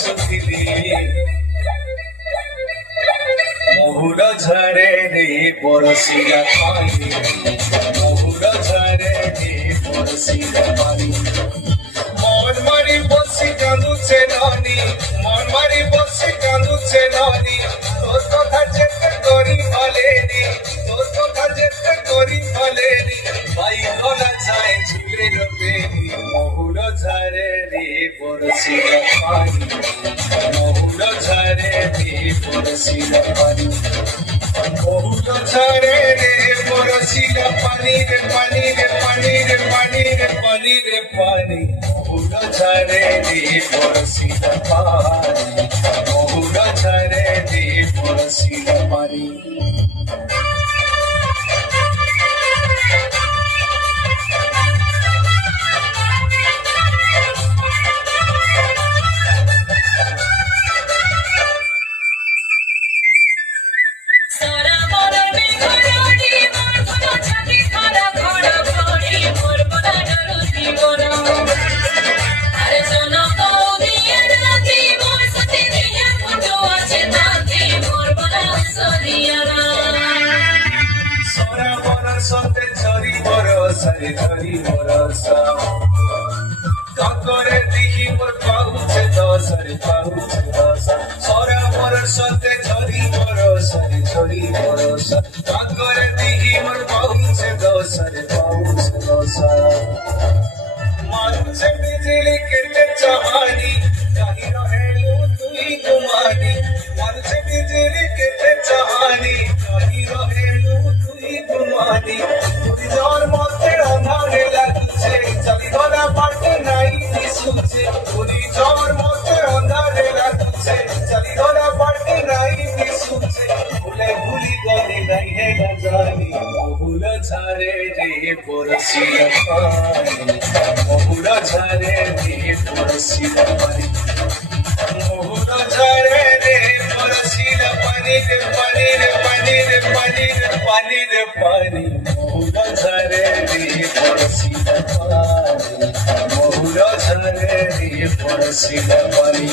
सुखिली महुर झरे रे बरसिया पानी महुर झरे रे बरसिया पानी मन मारी बसी कांदुचे नानी मन मारी बसी कांदुचे नानी তোর কথা যেতে করি ভালেনি তোর কথা যেতে করি ভালেনি ভাই গলা যায় ঝুলে রবেনি মহুর ঝরে রে বরসিয়া পানি মহুর ঝরে রে বরসিয়া পানি মহুর ঝরে রে বরসিয়া পানি রে পানি রে পানি রে পানি রে পানি রে পানি মহুর ঝরে রে বরসিয়া পানি মহুর ঝরে রে বরসিয়া পানি সতে ঝরি বরসা রে ঝরি বরসা কাকরে দিহি মোর পাউছে দশ রে পাউছে দশ সরা বরসতে ঝরি বরসা রে ঝরি বরসা কাকরে দিহি মোর পাউছে দশ রে পাউছে দশ মারুছে বিজলি কেতে চাহানি কাহি রহেলু তুই গুমানি মারুছে বিজলি কেতে চাহানি কাহি রহেলু তুই গুমানি তুই যার মতে আধারে লাগছে চলি ধরা পাটে নাই দিশুছে তুই যার মতে আধারে লাগছে চলি ধরা পাটে নাই দিশুছে ভুলে ভুলি গলি নাই হে না জানি ভুল ছাড়ে রে পরশিয়া পানি মহুর ঝরে রে বরসিয়া পানি মহুর ঝরে রে বরসিয়া পানি রে পানি রে পানি রে পানি রে পানি রে পানি মহুর ঝরে রে বরসিয়া পানি মহুর ঝরে রে বরসিয়া পানি